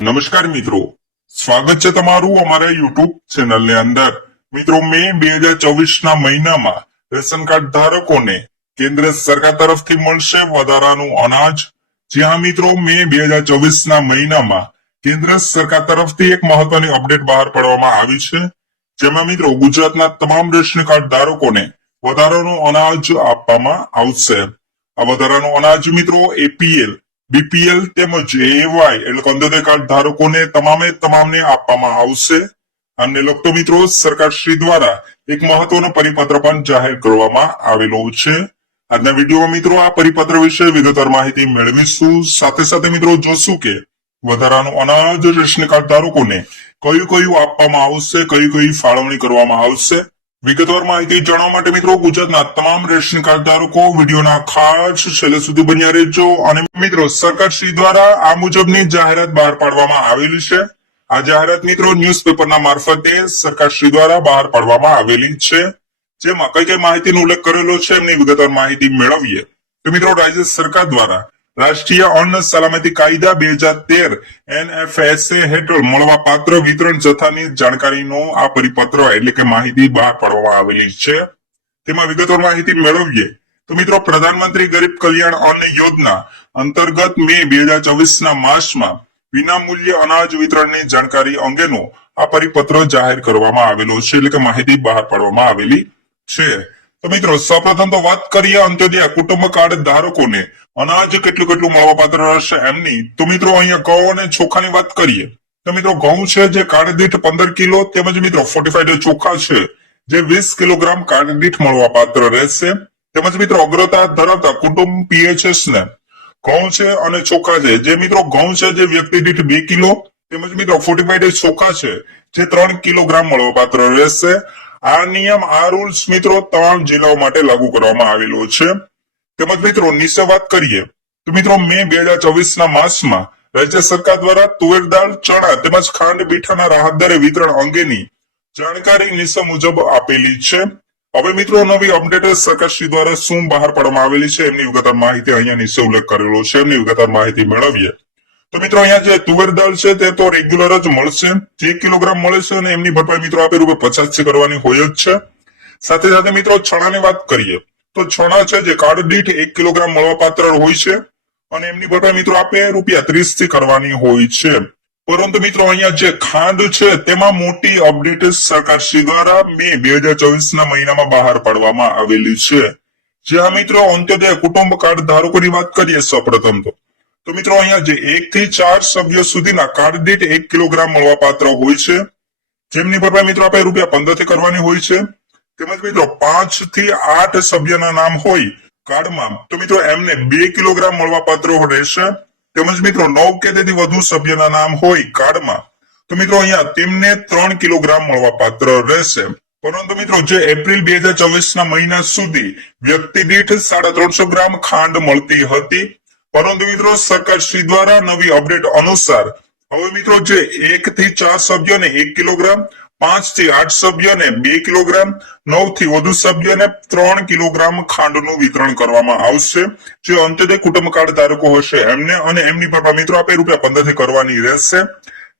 નમસ્કાર મિત્રો, સ્વાગત છે તમારું અમારા યુટ્યુબ ચેનલ ની અંદર। મિત્રો મે 2024 ના મહિનામાં રેશન કાર્ડ ધારકોને કેન્દ્ર સરકાર તરફથી મળશે વધારાનું અનાજ। જી હા મિત્રો, મે 2024 ના મહિનામાં કેન્દ્ર સરકાર તરફથી એક મહત્વની અપડેટ બહાર પાડવામાં આવી છે, જેમાં મિત્રો ગુજરાતના તમામ રેશન કાર્ડ ધારકોને વધારાનું અનાજ આપવામાં આવશે। આ વધારાનું અનાજ મિત્રો એપીએલ, બીપીએલ તેમજ એવાય એટલે અંત્યોદય કાર્ડ ધારકોને તમામને આપવામાં આવશે। આમને લગતો મિત્રો સરકારશ્રી દ્વારા એક મહત્વનો પરિપત્ર પણ જાહેર કરવામાં આવેલો છે। આજના વિડીયોમાં મિત્રો આ પરિપત્ર વિશે વિગતવાર માહિતી મેળવીશું। સાથે સાથે મિત્રો જોશું કે વધારાનું અનાજ રેશન કાર્ડ ધારકોને કયું આપવામાં આવશે, કઈ ફાળવણી કરવામાં આવશે। વિગતવાર માહિતી જાણવા માટે મિત્રો ગુજરાતના તમામ રેશન કાર્ડ ધારકો વિડીયોના ખાસ છેલ્લે સુધી બન્યા રહેજો। અને મિત્રો સરકારશ્રી દ્વારા આ મુજબની જાહેરાત બહાર પાડવામાં આવેલી છે। આ જાહેરાત મિત્રો ન્યૂઝપેપરના મારફતે સરકારશ્રી દ્વારા બહાર પાડવામાં આવેલી છે, જેમાં કઈ માહિતીનો ઉલ્લેખ કરેલો છે એમની વિગતવાર માહિતી મેળવીએ તો મિત્રો રાજ્ય સરકાર દ્વારા રાષ્ટ્રીય અન્ન સલામતી કાયદા 2013 NFSA હેઠળ મળવા પાત્ર વિતરણ જથ્થાની જાણકારીનો આ પરિપત્ર એટલે કે માહિતી બહાર પાડવામાં આવેલી છે। તેમાં વિગતવાર માહિતી મેળવીએ તો મિત્રો પ્રધાનમંત્રી ગરીબ કલ્યાણ અન્ન યોજના અંતર્ગત મે 2024 ના માસમાં વિનામૂલ્ય અનાજ વિતરણની જાણકારી અંગેનો આ પરિપત્ર જાહેર કરવામાં આવેલો છે, એટલે કે માહિતી બહાર પાડવામાં આવેલી છે। તો મિત્રો સૌપ્રથમ તો વાત કરીએ અંત્યોદય કુટુંબ કાર્ડ ધારકોને અનાજ કેટલું મળવાપાત્ર રહેશે એમની। તો મિત્રો અહીંયા ઘઉં અને ચોખાની વાત કરીએ તો મિત્રો ઘઉં છે જે કાર્ડ દીઠ 15 કિલો તેમજ મિત્રો ફોર્ટિફાઈડ ચોખા છે જે 20 કિલોગ્રામ કાર્ડ દીઠ મળવાપાત્ર રહેશે। તેમજ મિત્રો અગ્રતા ધરાવતા કુટુંબ પીએચએસ ને ઘઉં છે અને ચોખા છે જે મિત્રો ઘઉં છે જે વ્યક્તિ દીઠ 2 કિલો તેમજ મિત્રો ફોર્ટિફાઈડ ચોખા છે જે 3 કિલોગ્રામ મળવાપાત્ર રહેશે। આ નિયમ આ રૂલ્સ મિત્રો તમામ જિલ્લાઓ માટે લાગુ કરવામાં આવેલો છે। તેમજ મિત્રો નીચે વાત કરીએ તો મિત્રો મે 2024 ના માસમાં રાજ્ય સરકાર દ્વારા તુવેર દાળ, ચણા તેમજ ખાંડ બીઠાના રાહત દરે વિતરણ અંગેની જાણકારી નીચે મુજબ આપેલી છે। હવે મિત્રો નવી અપડેટ સરકારશ્રી દ્વારા શું બહાર પાડવામાં આવેલી છે એમની વિગતવાર માહિતી અહીંયા નીચે ઉલ્લેખ કરેલો છે, એમની વિગતવાર માહિતી મેળવીએ તો મિત્રો અહીંયા જે તુવેર દાળ છે તે તો રેગ્યુલર જ મળશે, 1 કિલોગ્રામ મળે છે અને એમની ભરપાઈ મિત્રો આપે ₹50 કરવાની હોય જ છે। સાથે સાથે મિત્રો ચણાની વાત કરીએ તો ચણા છે જે કાર્ડ દીઠ 1 કિલોગ્રામ મળવાપાત્ર હોય છે અને એમની ભરપાઈ મિત્રો આપે ₹30 કરવાની હોય છે। પરંતુ મિત્રો અહીંયા જે ખાંડ છે તેમાં મોટી અપડેટ સરકારશ્રી દ્વારા મે 2024 ના મહિનામાં બહાર પાડવામાં આવેલી છે। જ્યાં મિત્રો અંત્યોદય કુટુંબ કાર્ડ ધારકોની વાત કરીએ સૌપ્રથમ તો મિત્રો અહીંયા જે 1 થી 4 સભ્યો સુધીના કાર્ડ દીઠ 1 કિલોગ્રામ મળવાપાત્ર હોય છે, જેમની ભરપાઈ મિત્રો આપણે ₹15 કરવાની હોય છે। તેમજ મિત્રો 5 થી 8 સભ્યના નામ હોય કાર્ડમાં તો મિત્રો એમને 2 કિલોગ્રામ મળવાપાત્ર રહેશે। તેમજ મિત્રો 9 કે તેથી વધુ સભ્યના નામ હોય કાર્ડમાં તો મિત્રો અહીંયા તેમને 3 કિલોગ્રામ મળવાપાત્ર રહેશે। પરંતુ મિત્રો જે એપ્રિલ 2024 ના મહિના સુધી વ્યક્તિ દીઠ 350 ગ્રામ ખાંડ મળતી હતી, પરંતુ મિત્રો સરકારશ્રી દ્વારા નવી અપડેટ અનુસાર હવે મિત્રો જે 1 થી 4 સભ્યોને 1 કિલોગ્રામ, 5 થી 8 સભ્યોને 2 કિલોગ્રામ, 9 થી વધુ સભ્યોને 3 કિલોગ્રામ ખાંડનું વિતરણ કરવામાં આવશે, જે અંત્યોદય કુટુંબ કાર્ડ ધારકો હશે એમને અને એમની પર મિત્રો આપે ₹15 કરવાની રહેશે।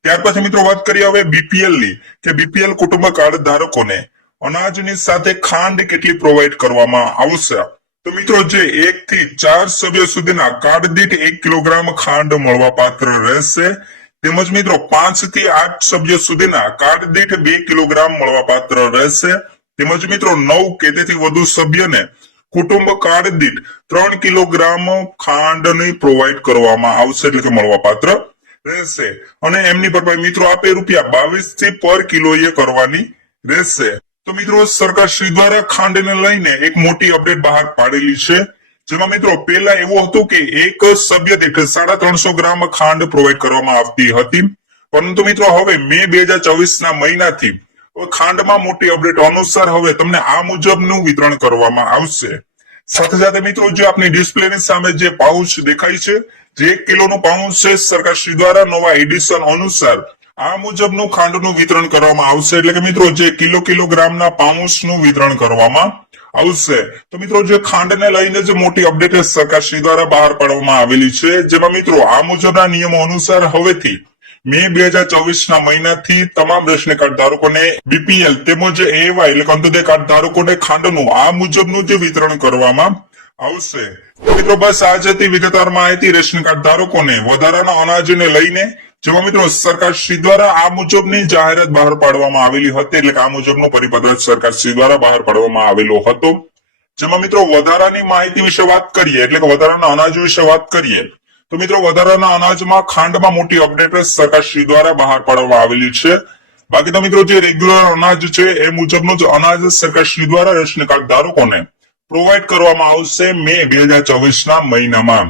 ત્યાર પછી મિત્રો વાત કરીએ હવે બીપીએલ ની કે બીપીએલ કુટુંબ કાર્ડ ધારકોને અનાજની સાથે ખાંડ કેટલી પ્રોવાઈડ કરવામાં આવશે। તો મિત્રો જે 1 થી 4 સભ્યો સુધીના કાર્ડ દીઠ 1 કિલોગ્રામ ખાંડ મળવાપાત્ર રહેશે। તેમજ મિત્રો 5 થી 8 સભ્યો સુધીના કાર્ડ દીઠ 2 કિલોગ્રામ મળવાપાત્ર રહેશે। તેમજ મિત્રો 9 કે તેથી વધુ સભ્યને કુટુંબ કાર્ડ દીઠ 3 કિલોગ્રામ ખાંડની પ્રોવાઈડ કરવામાં આવશે, એટલે કે મળવાપાત્ર રહેશે અને એમની ભરપાઈ મિત્રો આપે ₹22 થી પર કિલોએ કરવાની રહેશે। તો મિત્રો સરકારશ્રી દ્વારા ખાંડને લઈને એક મોટી અપડેટ બહાર પાડેલી છે, જેમાં મિત્રો પહેલા એવું હતું કે એક સભ્ય દીઠ 350 ગ્રામ ખાંડ પ્રોવાઈડ કરવામાં આવતી હતી, પરંતુ મિત્રો હવે મે 2024 ના મહિનાથી ખાંડમાં મોટી અપડેટ અનુસાર હવે તમને આ મુજબનું વિતરણ કરવામાં આવશે। સાથે સાથે મિત્રો જે આપની ડિસ્પ્લેની સામે જે પાઉચ દેખાય છે જે 1 કિલોનું પાઉચ છે, સરકારશ્રી દ્વારા નવા એડિશન અનુસાર આ મુજબનું ખાંડનું વિતરણ કરવામાં આવશે, એટલે કે મિત્રો જે કિલોગ્રામના પાઉચનું વિતરણ કરવામાં આવશે। તો મિત્રો જે ખાંડને લઈને જે મોટી અપડેટ સરકારશ્રી દ્વારા બહાર પાડવામાં આવેલી છે, જેમાં મિત્રો આ મુજબના નિયમો અનુસાર હવેથી મે 2024 ના મહિનાથી તમામ રેશન કાર્ડ ધારકોને બીપીએલ તેમજ એવાય એટલે કે અંત્યોદય કાર્ડ ધારકોને ખાંડનું આ મુજબનું જે વિતરણ કરવામાં આવશે. મિત્રો બસ આ જ હતી વિગતવાર માહિતી રેશન કાર્ડ ધારકોને વધારાના અનાજને લઈને, જેમાં મિત્રો સરકારશ્રી દ્વારા આ મુજબની જાહેરાત બહાર પાડવામાં આવેલી હતી, એટલે કે આ મુજબનો પરિપત્ર સરકારશ્રી દ્વારા બહાર પાડવામાં આવેલો હતો. જેમાં મિત્રો વધારાની માહિતી વિશે વાત કરીએ, એટલે કે વધારાના અનાજ વિશે વાત કરીએ તો મિત્રો વધારાના અનાજમાં ખાંડમાં મોટી અપડેટ સરકારશ્રી દ્વારા બહાર પાડવામાં આવેલી છે. બાકી તો મિત્રો જે રેગ્યુલર અનાજ છે એ મુજબનું જ અનાજ સરકારશ્રી દ્વારા રેશન કાર્ડ ધારકોને પ્રોવાઈડ કરવામાં આવશે મે 2024 ના મહિનામાં.